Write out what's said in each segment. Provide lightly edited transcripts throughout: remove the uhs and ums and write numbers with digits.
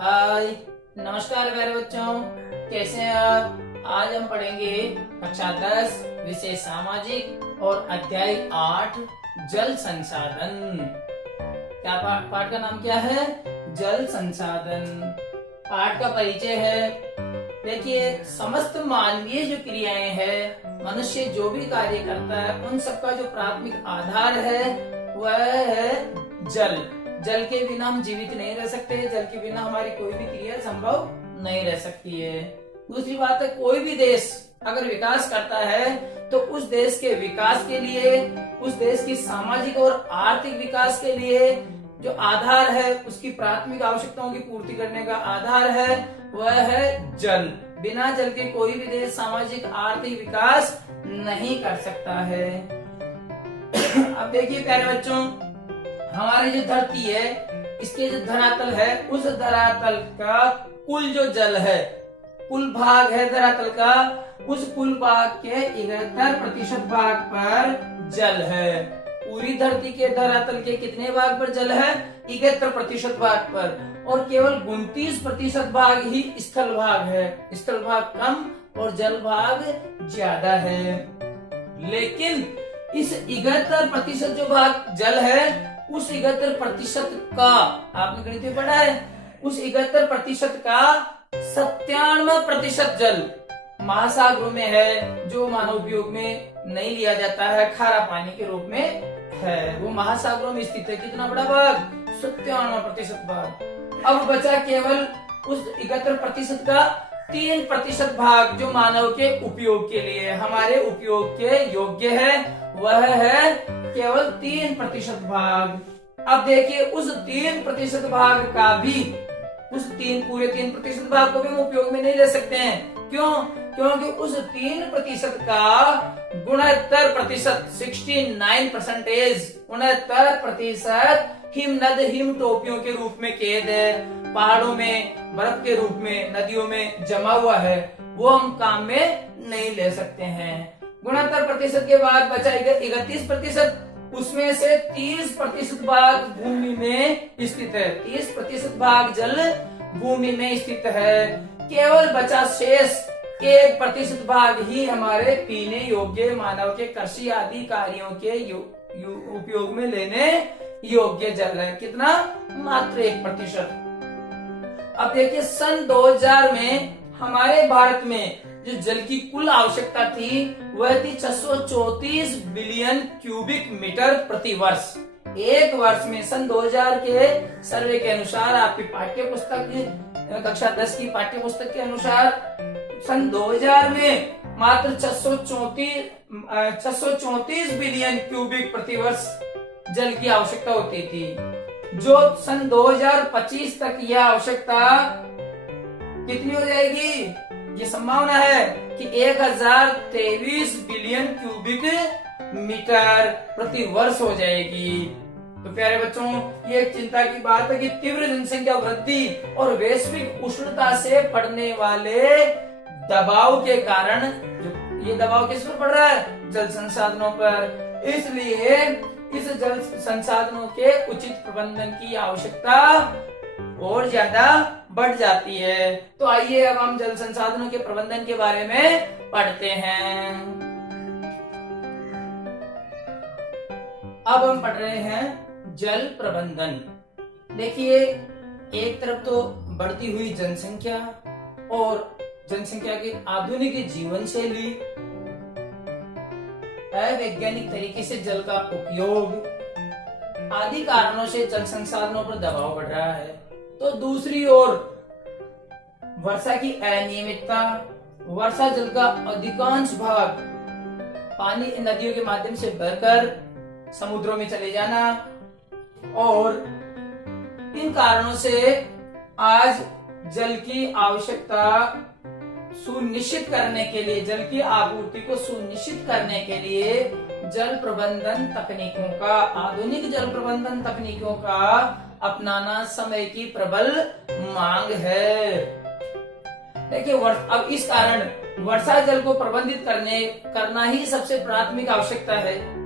हाय, नमस्कार प्यारे बच्चों, कैसे हैं आप। आज हम पढ़ेंगे कक्षा 10 विषय सामाजिक और अध्याय 8 जल संसाधन। क्या पाठ का नाम क्या है? जल संसाधन। पाठ का परिचय है। देखिए, समस्त मानवीय जो क्रियाएं हैं, मनुष्य जो भी कार्य करता है, उन सबका जो प्राथमिक आधार है वह है जल। जल के बिना हम जीवित नहीं रह सकते। जल के बिना हमारी कोई भी क्रिया संभव नहीं रह सकती है। दूसरी बात है, कोई भी देश अगर विकास करता है तो उस देश के विकास के लिए, उस देश की सामाजिक और आर्थिक विकास के लिए जो आधार है, उसकी प्राथमिक आवश्यकताओं की पूर्ति करने का आधार है वह है जल। बिना जल के कोई भी देश सामाजिक आर्थिक विकास नहीं कर सकता है। अब देखिए प्यारे बच्चों, हमारी जो धरती है, इसके जो धरातल है, उस धरातल का कुल जो जल है, कुल भाग है धरातल का, उस कुल भाग के 71% भाग पर जल है। पूरी धरती के धरातल के कितने भाग पर जल है? 71% भाग पर। और केवल 29% भाग ही स्थल भाग है। स्थल भाग कम और जल भाग ज्यादा है। लेकिन इस 71% जो भाग जल है, उस 71% का, आपने गणित में पढ़ा है, उस 71% का 97% जल महासागरों में है, जो मानव उपयोग में नहीं लिया जाता है, खारा पानी के रूप में है। वो महासागरों में स्थित है। कितना बड़ा भाग? 97% भाग। अब बचा केवल उस 71% का 3% भाग, जो मानव के उपयोग के लिए, हमारे उपयोग के योग्य है। वह है केवल 3% भाग। अब देखिए, उस 3% भाग का भी, उस पूरे 3% भाग को भी हम उपयोग में नहीं ले सकते हैं। क्यों? क्योंकि उस 3% का 69%, 69% हिमनद, हिम टोपियों के रूप में कैद है, पहाड़ों में बर्फ के रूप में, नदियों में जमा हुआ है। वो हम काम में नहीं ले सकते हैं। 69% के बाद बचा 31%। उसमें से 30% भाग भूमि में स्थित है। 30% भाग जल भूमि में स्थित है। केवल बचा शेष 1% भाग ही हमारे पीने योग्य, मानव के कृषि आदि कार्यों के उपयोग में लेने योग्य जल है। कितना? मात्र 1%। अब देखिए, सन 2000 में हमारे भारत में जो जल की कुल आवश्यकता थी वह थी 634 बिलियन क्यूबिक मीटर प्रति वर्ष। एक वर्ष में, सन 2000 के सर्वे के अनुसार, आपकी पाठ्य पुस्तक कक्षा 10 की पाठ्य पुस्तक के अनुसार, सन 2000 में मात्र 634 बिलियन क्यूबिक प्रति वर्ष जल की आवश्यकता होती थी। जो सन 2025 तक यह आवश्यकता कितनी हो जाएगी? ये संभावना है कि 1023 बिलियन क्यूबिक मीटर प्रति वर्ष हो जाएगी। तो प्यारे बच्चों, ये एक चिंता की बात है कि तीव्र जनसंख्या वृद्धि और वैश्विक उष्णता से पड़ने वाले दबाव के कारण, जो ये दबाव किस पर पड़ रहा है? जल संसाधनों पर। इसलिए इस जल संसाधनों के उचित प्रबंधन की आवश्यकता और ज्यादा बढ़ जाती है। तो आइए अब हम जल संसाधनों के प्रबंधन के बारे में पढ़ते हैं। अब हम पढ़ रहे हैं जल प्रबंधन। देखिए, एक तरफ तो बढ़ती हुई जनसंख्या और जनसंख्या की आधुनिक जीवन शैली, अवैज्ञानिक तरीके से जल का उपयोग आदि कारणों से जल संसाधनों पर दबाव बढ़ रहा है। तो दूसरी ओर वर्षा की अनियमितता, वर्षा जल का अधिकांश भाग पानी नदियों के माध्यम से बहकर समुद्रों में चले जाना, और इन कारणों से आज जल की आवश्यकता सुनिश्चित करने के लिए, जल की आपूर्ति को सुनिश्चित करने के लिए जल प्रबंधन तकनीकों का, आधुनिक जल प्रबंधन तकनीकों का अपनाना समय की प्रबल मांग है। देखिए, अब इस कारण वर्षा जल को प्रबंधित करना ही सबसे प्राथमिक आवश्यकता है।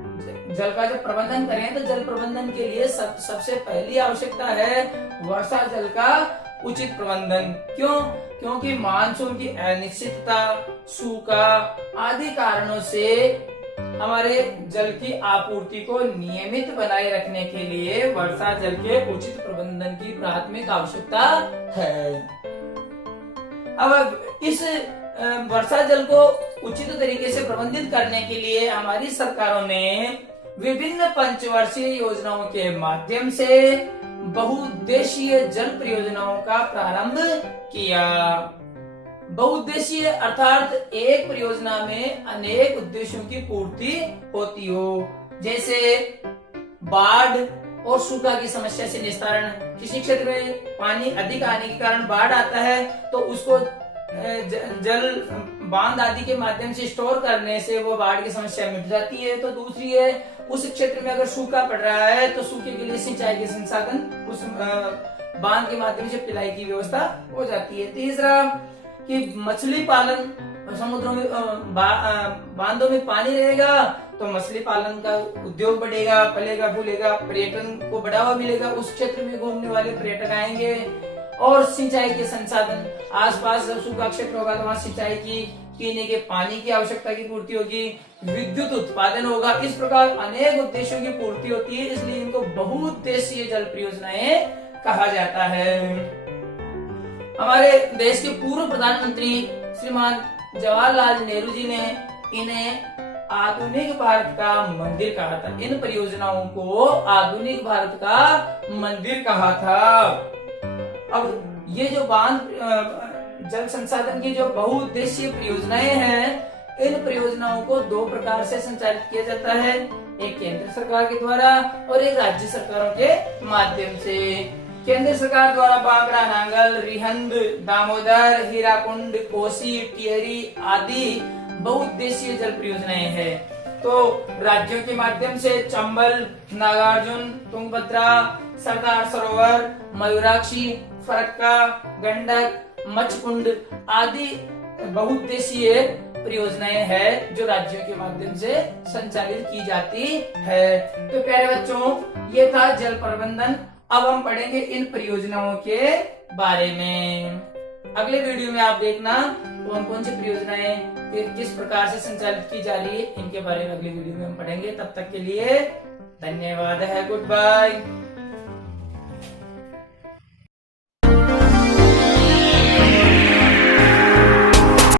जल का जब प्रबंधन करें तो जल प्रबंधन के लिए सबसे पहली आवश्यकता है वर्षा जल का उचित प्रबंधन। क्यों? क्योंकि मानसून की अनिश्चितता, सूखा आदि कारणों से हमारे जल की आपूर्ति को नियमित बनाए रखने के लिए वर्षा जल के उचित प्रबंधन की प्राथमिक आवश्यकता है। अब इस वर्षा जल को उचित तरीके से प्रबंधित करने के लिए हमारी सरकारों ने विभिन्न पंचवर्षीय योजनाओं के माध्यम से बहुउद्देशीय जल परियोजनाओं का प्रारंभ किया। बहुउद्देशीय अर्थात एक परियोजना में अनेक उद्देश्यों की पूर्ति होती हो, जैसे बाढ़ और सूखा की समस्या से निस्तारण। किसी क्षेत्र में पानी अधिक आने के कारण बाढ़ आता है तो उसको जल बांध आदि के माध्यम से स्टोर करने से वो बाढ़ की समस्या मिट जाती है। तो दूसरी है, उस क्षेत्र में अगर सूखा पड़ रहा है तो सूखे के लिए सिंचाई के संसाधन उस बांध के माध्यम से पिलाई की व्यवस्था हो जाती है। तीसरा कि मछली पालन, समुद्रों में बांधों में पानी रहेगा तो मछली पालन का उद्योग बढ़ेगा, फलेगा फूलेगा, पर्यटन को बढ़ावा मिलेगा, उस क्षेत्र में घूमने वाले पर्यटक आएंगे। और सिंचाई के संसाधन, आसपास जब सूखा क्षेत्र होगा तो वहां सिंचाई की, पीने के पानी की आवश्यकता की पूर्ति होगी, विद्युत उत्पादन होगा। इस प्रकार अनेक उद्देश्यों की पूर्ति होती है, इसलिए इनको बहुउद्देशीय जल परियोजनाएं कहा जाता है। हमारे देश के पूर्व प्रधानमंत्री श्रीमान जवाहरलाल नेहरू जी ने इन्हें आधुनिक भारत का मंदिर कहा था। इन परियोजनाओं को आधुनिक भारत का मंदिर कहा था। अब ये जो बांध जल संसाधन की जो बहुउद्देशीय परियोजनाएं हैं, इन परियोजनाओं को दो प्रकार से संचालित किया जाता है, एक केंद्र सरकार के द्वारा और एक राज्य सरकारों के माध्यम से। केंद्र सरकार द्वारा बांगड़ा, नांगल, रिहंद, दामोदर, हीराकुंड, कोसी, टिहरी आदि बहुउद्देशीय जल परियोजनाएं हैं। तो राज्यों के माध्यम से चंबल, नागार्जुन, तुंगभद्रा, सरदार सरोवर, मयूराक्षी, फरक्का, गंडक, मचकुंड आदि बहुउद्देशीय परियोजनाएं हैं जो राज्यों के माध्यम से संचालित की जाती है। तो प्यारे बच्चों, ये था जल प्रबंधन। अब हम पढ़ेंगे इन परियोजनाओं के बारे में। अगले वीडियो में आप देखना कौन कौन सी परियोजनाएं किस प्रकार से संचालित की जा रही है, इनके बारे में अगले वीडियो में हम पढ़ेंगे। तब तक के लिए धन्यवाद है। Good bye.